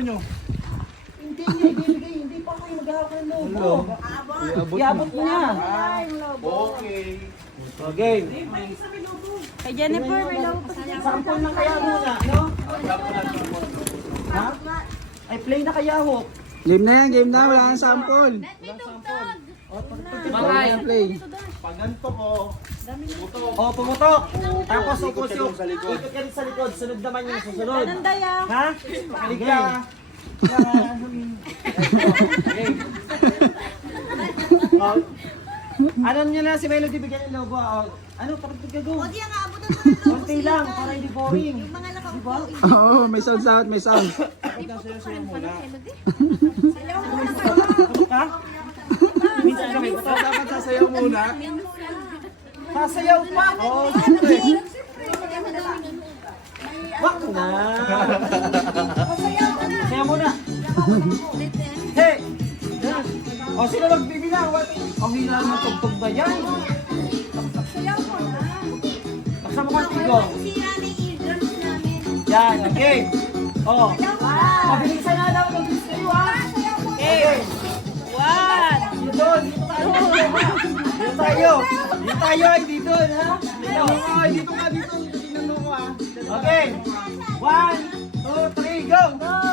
nyo. Hindi niya ibibigay, hindi pa ako yung maghahawak ng lobo. Iabot mo niya. Okay. O, game. Kay Jennifer, may laro pa siya. Sample na kaya muna, no? Ha? Ay, play na kaya ho. Game na yan, game na. Wala nang sample. Malay. Play. Pag ganito ko, O, pumutok. Tapos upo Ikot ka siya. doon sa likod. Ikot ka rin sa likod. Sunod naman yung susunod. Nanday ah. Ha? Makinig ka. Game. O, ano nyo na si Melody bigyan ng lobo? O, ano, kapag go. O di ang aabutan mo ng Konti lang, para hindi boring. mga lakang Diba? Oo, may sound sound, may sound. Ha? Minsan dapat sasayaw muna. sasayaw pa. Oh, siyempre. Wak na. Sayaw muna. Hey! O, sino magbibilang? Ang hila ng tugtog ba yan? Basta mo kang tigo. Yan, okay. O. Mabilisan na daw. Mabilis kayo, ha? Okay. One. Doon, dito tayo. Dito tayo. Dito tayo ay dito, ha? Dito. Ay, dito ka, dito. Tingnan mo ko, ha? Okay. One, two, three, go! Go.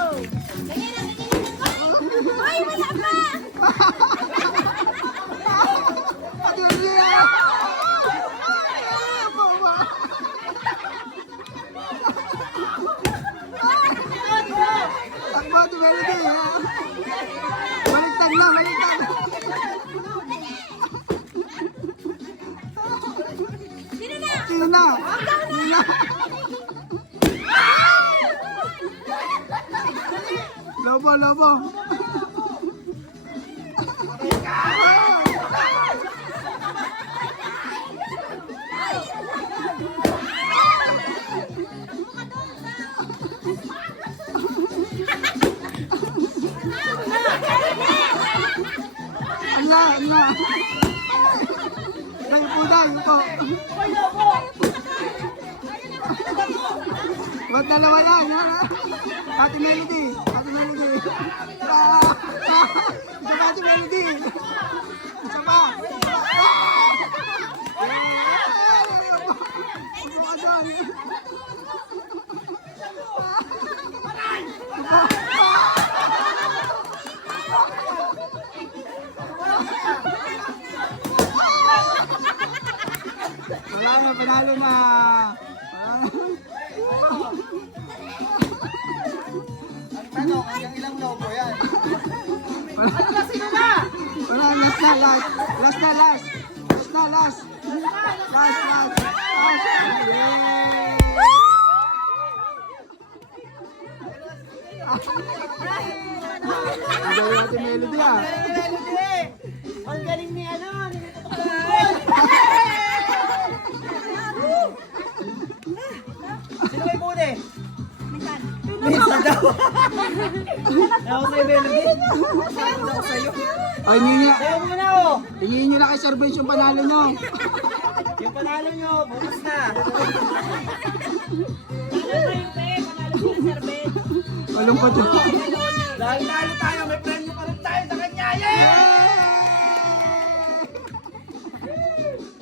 Na? Na? Lobo, lobo! Ala, ala! Dalawa yan, ha? Ate Melody! Ate Melody! Isa pa, Ate Melody! Isa pa! Wala na, panalo na! Tanong, yung ilang lobo yan? Ano na, sino na? Wala, last na, last. Last na, last. Last na, last. Last, last. Last. Yay! Ang galing natin melody ah. Ang galing ni ano, daw. Ako sa'yo, Melody. Ako daw sa'yo. Ay, niya. Sa'yo muna, oh. Tingin nyo na kay Sir yung panalo nyo. yung panalo nyo, bukas na. Ano ba yung pe? Panalo sila, Sir Bench. Malungkot yun. Dahil talo tayo, may premyo pa rin tayo sa kanya. Yay!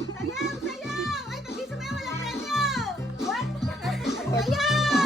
Sayaw! Sayaw! Ay, pag-isa mo yung walang premyo! What? Sayaw!